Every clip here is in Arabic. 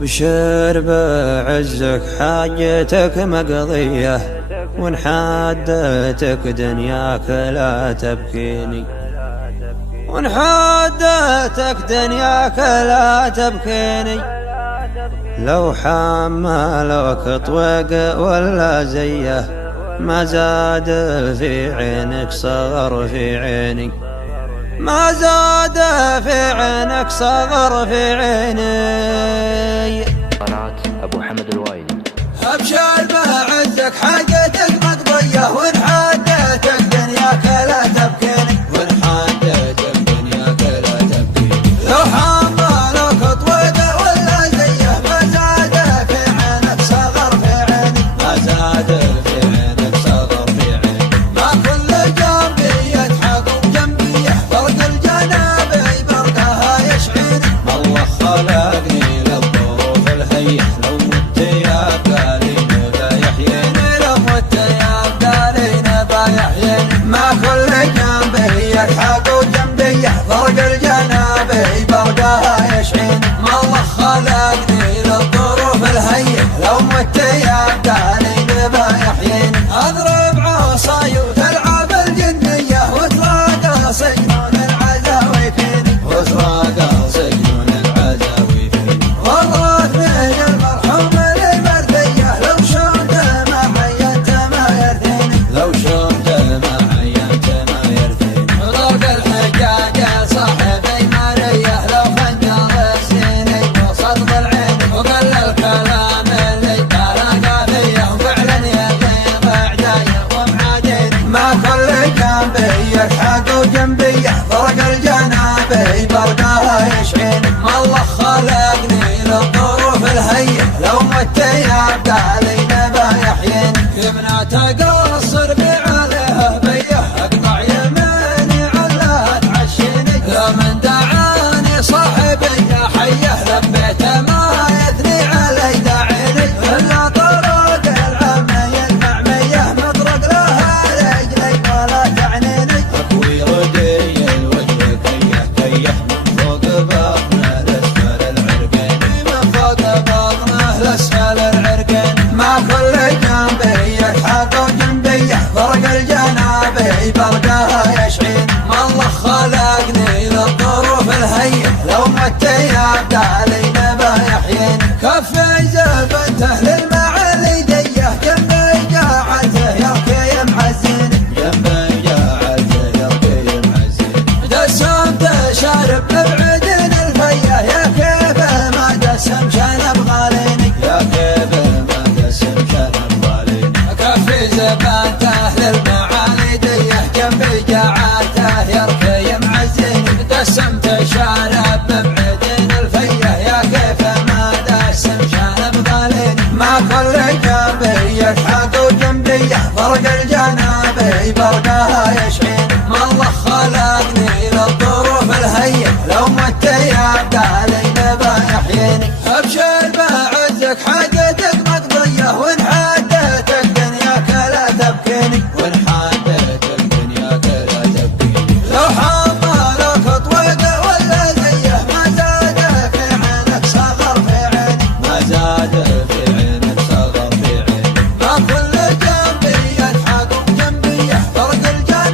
أبشر بعزك حاجتك مقضية، وإن حادتك دنياك لا تبكيني، وإن حادتك دنياك لا تبكيني. لو حملك طوق ولا زيه ما زاد في عينك صغر في عيني، ما زاد في عينك صغر في عيني. قناة أبو حمد الوايلي. أبشر بعزك حاجتك مقضية، وإن حادتك دنياك لا تبكيني، وإن حادتك دنياك لا تبكيني. لو حملك طوق ولا زيه ما زاد في عينك صغر في عيني، ما زاد في عينك صغر في عيني. ما كل جنبي يضحك وجنبي يحفظ الجنابي برقها يشعيني. الله خلقني للظروف الهيئة، لو مت يا قالين بايحييني، لو مت يا قالين بايحييني. ما كل جنبي يضحك وجنبي يحفظ الجنابي برقها يشعيني. ما الله خلقني للظروف الهيئة، لو مت يا قالين بايحييني. اضرب عصاي وتلعب الجنية وتراقى سجنون العزاوي فيني، وتراقى سجنون العزاوي فيني. والله من المرحوم لي مردية، لو شمت ما عينت ما يرثيني، لو شمت ما عينت ما يرثيني. ضرب الحجاج يا صاحبي مرية، لو خنجر السيني وصدق العين، وقل الكلام اللي تلاقى فيه وفعلا يغيب اعدايا ومعاديني. ما كل جنبي يضحك وجنبي يحفرق الجنابي برقها يشعيني. ما الله خلقني للظروف الهيئة، لو مت يا قالين بايحييني. يمنى تقصر بعليها بيه اقطع يميني علها تعشيني. لمن دعاني صاحبي يا حيه لبيته ما يثني علي داعيني. الا طرق العمي المعميه مطرق لها رجلي ولا تعنيني. اكوي ردي الوجه كيه كيه من فوق بطنه لاسفل العرقين، من فوق بطنه لاسفل العرقين. ما كل جنبي يضحك وجنبي يحفرق الجنابي برقها يشعيني. ما الله خلقني للظروف الهيئة، لو مت يا قالين بايحييني. كفي زبنته للمعالي ديه، جنبي جاعته يركي معزيني، جنبي جاعته يركي معزيني. دسمت شارب ببعدين الفيه، يا كيف ما دسم شنب غاليني، يا كيف ما دسم شنب غاليني. كفي زبنته للمعالي ديه، جنبي جاعته يركي معزيني. دسمت شارب ببعدين الفيه، يا كيف ما دسم شنب غاليني. ما كل جنبي يضحك وجنبي يحفرق الجنابي برقها يشعيني. ما الله خلقني للظروف الهيئة، لو مت يا قالين بايحييني. ابشر بعزك حاجتك مقضية، وإن حادتك دنياك لا تبكيني، وإن حادتك دنياك لا تبكيني. لو حملك طوق ولا زيه ما زاد في عينك صغر في عيني، ما زاد في عينك صغر في عيني. ما كل جنبي يضحك وجنبي يحفرق الجنابي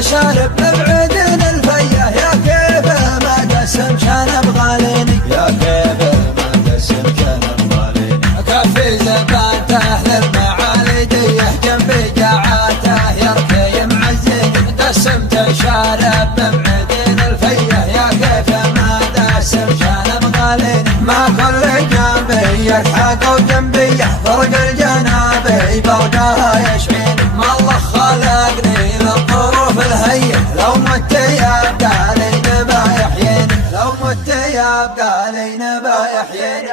شارب مبعدين الفيه يا كيف ما قسم شنب غاليني يا كيف ما قسم شنب غاليني كفي زبانته للمعالي ديه جنبي قاعاته يركي معزيني قسمت شارب مبعدين الفيه يا كيف ما قسم شنب غاليني ما كل جنبي يلحق وجنبي فرق الجنابي برقاها يشفيني ما الله خلقني للظروف الهيئة لو مت يبقى لي نبا يحييني لو مت يبقى لي نبا يحييني